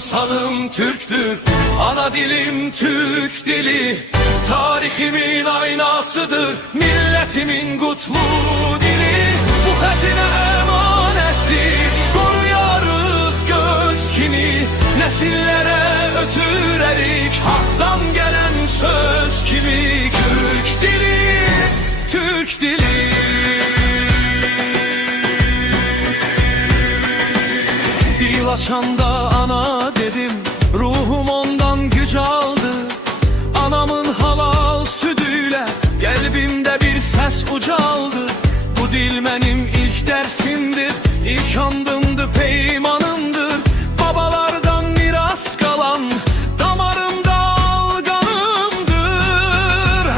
sanım Türktür. Ana dilim Türk dili, tarihimin aynasıdır, milletimin kutlu dili. Bu hazine emanettir, koruyarıq göz kimi, nesillere ötürerik haktan gelen söz kimi. Türk dili, Türk dili. Dil açanda ana dedim, ruhum ondan güç aldı. Anamın halal sütüyle kalbimde bir ses ucaldı. Bu dil benim ilk dersimdir, ilk andımdı, peymanımdır. Babalardan miras kalan damarımda alganımdır.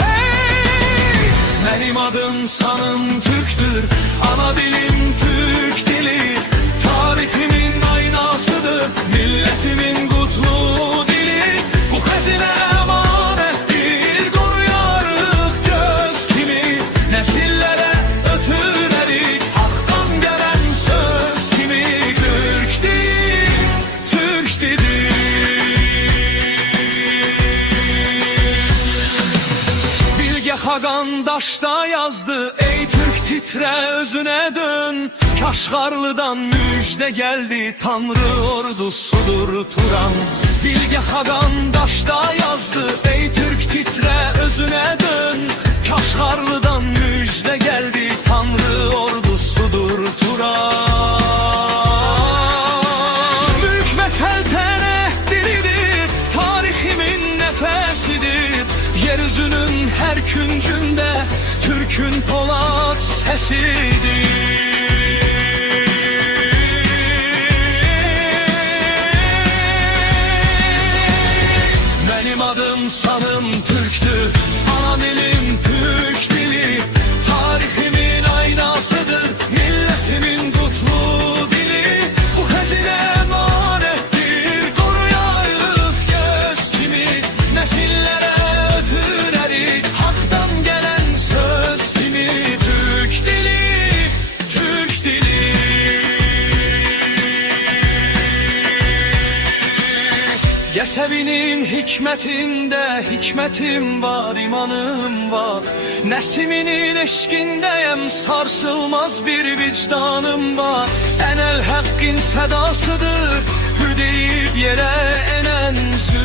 Hey! Benim adım sanım Türktür, ana dilim Türk dili, tarihimin aynasıdır, milletimin kutlu dili. Bu hazine emanettir, koruyarıq göz kimi, nesillere ötürerik haktan gelen söz kimi. Türk dili, Türk dili. Bilge Hagan daşta yazdı, ey Türk titre özüne dön. Kaşgarlı'dan müjde geldi, Tanrı ordusudur Turan. Bilge Hagan daşta yazdı, ey Türk titre özüne dön. Kaşgarlı'dan müjde geldi, Tanrı ordusudur Turan. Büyük mesel dilidir, tarihimin nefesidir. Yeryüzünün her küncünde Türk'ün Polat sesidir. Benim adım sanım Türktür, ana dilim Türk dili, tarihimin aynasıdır, milletimin kutlu dili. Bu hazine emanettir, koruyarıq göz kimi, nesillere ötürerik haktan gelen söz kimi. Türk dili, Türk dili. Yesevi'nin hikmetinde hikmetim var, imanım var. Nesiminin eşkindeyim, sarsılmaz bir vicdanım var. Enel hakkın sedasıdır, hü deyip yere enen zulüm.